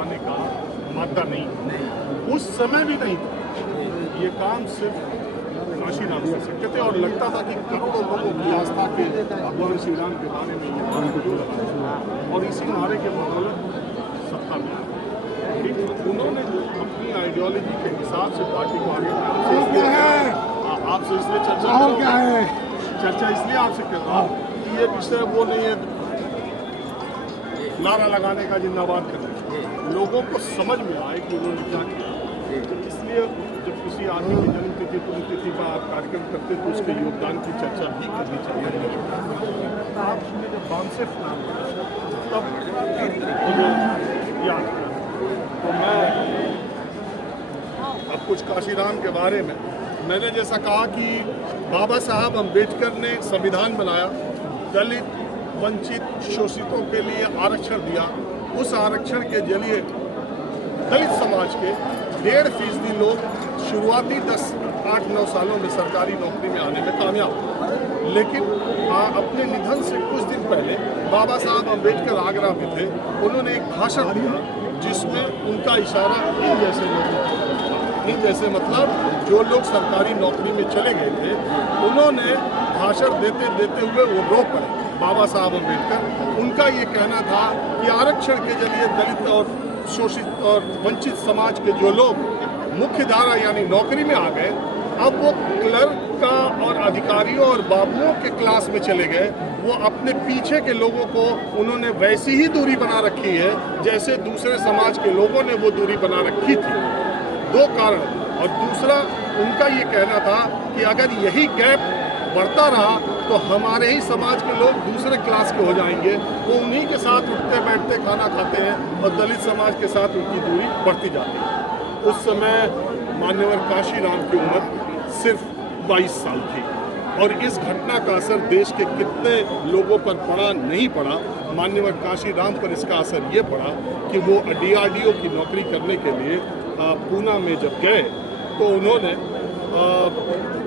करवाने का मादा नहीं, उस समय भी नहीं था। ये काम सिर्फ काशीराम कर सकते थे और लगता था कि करोड़ों लोगों की आस्था के भगवान श्री राम के बारे में ये काम क्यों लगा, और इसी नारे के बदौलत सत्ता मिला। उन्होंने अपनी आइडियोलॉजी के हिसाब से पार्टी को आगे आपसे इसलिए चर्चा इसलिए आपसे कर रहा हूँ कि ये विषय वो नहीं है नारा लगाने का, जिंदाबाद करने का। लोगों को समझ में आए कि उन्होंने क्या किया। इसलिए जब किसी आदमी की जन्मतिथि पुण्यतिथि का आप कार्यक्रम करते तो उसके योगदान की चर्चा भी करनी चाहिए। आपने जब बांसेफ नाम तब मुझे याद किया, तो मैं अब कुछ काशीराम के बारे में, मैंने जैसा कहा कि बाबा साहब अम्बेडकर ने संविधान बनाया, दलित वंचित शोषितों के लिए आरक्षण दिया। उस आरक्षण के जरिए दलित समाज के 1.5% लोग शुरुआती 10-8-9 सालों में सरकारी नौकरी में आने में कामयाब हुए। लेकिन अपने निधन से कुछ दिन पहले बाबा साहब अम्बेडकर आगरा में थे। उन्होंने एक भाषण दिया जिसमें उनका इशारा इन जैसे लोगों को, इन जैसे मतलब जो लोग सरकारी नौकरी में चले गए थे, उन्होंने भाषण देते देते हुए वो रो पड़े। बाबा साहब अम्बेडकर, उनका ये कहना था कि आरक्षण के जरिए दलित और शोषित और वंचित समाज के जो लोग मुख्य धारा यानी नौकरी में आ गए, अब वो क्लर्क का और अधिकारियों और बाबुओं के क्लास में चले गए। वो अपने पीछे के लोगों को उन्होंने वैसी ही दूरी बना रखी है जैसे दूसरे समाज के लोगों ने वो दूरी बना रखी थी। 2 कारण, और दूसरा उनका ये कहना था कि अगर यही गैप बढ़ता रहा तो हमारे ही समाज के लोग दूसरे क्लास के हो जाएंगे। वो उन्हीं के साथ उठते बैठते खाना खाते हैं और दलित समाज के साथ उनकी दूरी बढ़ती जाती है। उस समय मान्यवर काशीराम की उम्र सिर्फ 22 साल थी और इस घटना का असर देश के कितने लोगों पर पड़ा नहीं पड़ा, मान्यवर काशीराम पर इसका असर ये पड़ा कि वो DRDO की नौकरी करने के लिए पूना में जब गए तो उन्होंने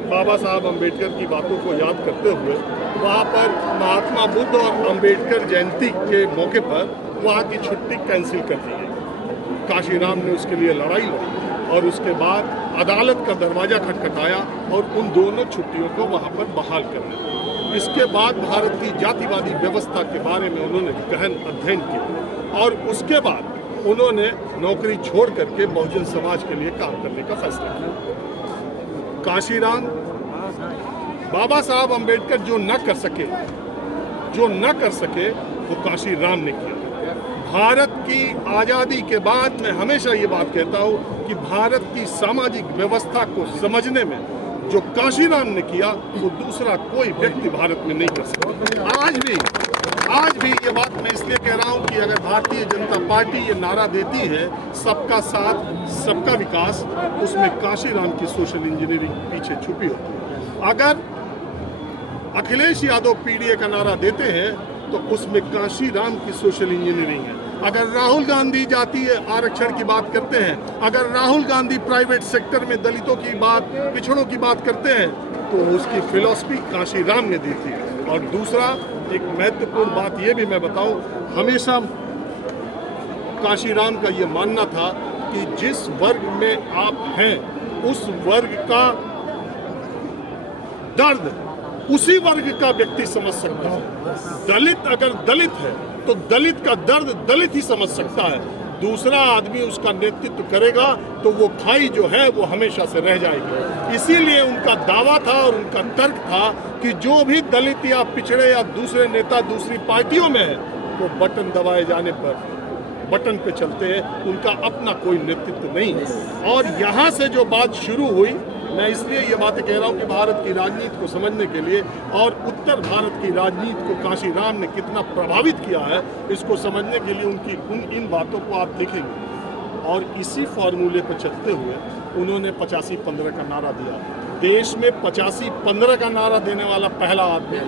बाबा साहब अम्बेडकर की बातों को याद करते हुए वहाँ पर महात्मा बुद्ध और अम्बेडकर जयंती के मौके पर वहाँ की छुट्टी कैंसिल कर दी गई। काशीराम ने उसके लिए लड़ाई लड़ी और उसके बाद अदालत का दरवाज़ा खटखटाया और उन दोनों छुट्टियों को वहाँ पर बहाल कर दिया। इसके बाद भारत की जातिवादी व्यवस्था के बारे में उन्होंने गहन अध्ययन किया और उसके बाद उन्होंने नौकरी छोड़ करके बहुजन समाज के लिए काम करने का फैसला किया। काशीराम, बाबा साहब अम्बेडकर जो न कर सके वो काशीराम ने किया। भारत की आज़ादी के बाद मैं हमेशा ये बात कहता हूँ कि भारत की सामाजिक व्यवस्था को समझने में जो काशीराम ने किया वो दूसरा कोई व्यक्ति भारत में नहीं कर सकता। आज भी ये बात मैं इसलिए कह रहा हूँ कि अगर भारतीय जनता पार्टी ये नारा देती है सबका साथ सबका विकास, उसमें काशीराम की सोशल इंजीनियरिंग पीछे छुपी होती है। अगर अखिलेश यादव PDA का नारा देते हैं तो उसमें काशीराम की सोशल इंजीनियरिंग है। अगर राहुल गांधी जातीय आरक्षण की बात करते हैं, अगर राहुल गांधी प्राइवेट सेक्टर में दलितों की बात, पिछड़ों की बात करते हैं तो उसकी फिलॉसफी काशीराम ने दी थी। और दूसरा एक महत्वपूर्ण बात ये भी मैं बताऊं, हमेशा काशीराम का ये मानना था कि जिस वर्ग में आप हैं उस वर्ग का दर्द उसी वर्ग का व्यक्ति समझ सकता है। दलित अगर दलित है तो दलित का दर्द दलित ही समझ सकता है। दूसरा आदमी उसका नेतृत्व करेगा तो वो खाई जो है वो हमेशा से रह जाएगी। इसीलिए उनका दावा था और उनका तर्क था कि जो भी दलित या पिछड़े या दूसरे नेता दूसरी पार्टियों में है वो बटन दबाए जाने पर बटन पे चलते हैं, उनका अपना कोई नेतृत्व नहीं है। और यहाँ से जो बात शुरू हुई, मैं इसलिए ये बातें कह रहा हूँ कि भारत की राजनीति को समझने के लिए और उत्तर भारत की राजनीति को काशीराम ने कितना प्रभावित किया है इसको समझने के लिए उनकी इन बातों को आप देखेंगे। और इसी फॉर्मूले पर चलते हुए उन्होंने 85-15 का नारा दिया। देश में 85-15 का नारा देने वाला पहला आदमी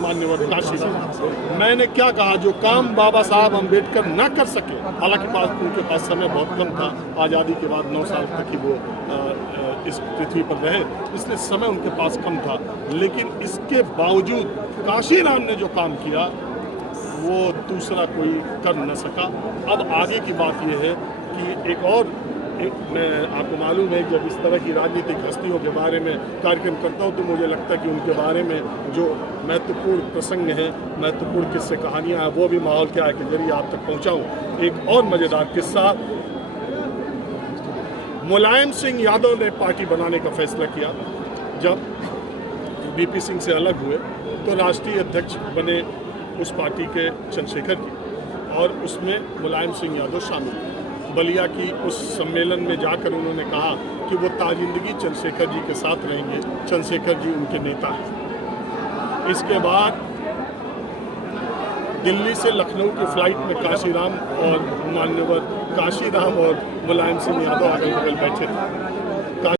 मान्यवर काशीराम। मैंने क्या कहा, जो काम बाबा साहब अम्बेडकर न कर सके, हालांकि उनके पास समय बहुत कम था, आज़ादी के बाद 9 साल तक ही वो इस पृथ्वी पर रहे, इसलिए समय उनके पास कम था, लेकिन इसके बावजूद काशीराम ने जो काम किया वो दूसरा कोई कर न सका। अब आगे की बात यह है कि मैं आपको मालूम है जब इस तरह की राजनीतिक हस्तियों के बारे में कार्यक्रम करता हूँ तो मुझे लगता है कि उनके बारे में जो महत्वपूर्ण प्रसंग हैं, महत्वपूर्ण किस्से कहानियाँ हैं, वो भी माहौल क्या है के जरिए आप तक पहुँचाऊँ। एक और मज़ेदार किस्सा, मुलायम सिंह यादव ने पार्टी बनाने का फैसला किया। जब बीपी सिंह से अलग हुए तो राष्ट्रीय अध्यक्ष बने उस पार्टी के चंद्रशेखर जी, और उसमें मुलायम सिंह यादव शामिल थे। बलिया की उस सम्मेलन में जाकर उन्होंने कहा कि वो ताजिंदगी चंद्रशेखर जी के साथ रहेंगे, चंद्रशेखर जी उनके नेता हैं। इसके बाद दिल्ली से लखनऊ की फ़्लाइट में काशीराम और मान्यवर काशीराम और मुलायम सिंह यादव अगल बगल बैठे थे।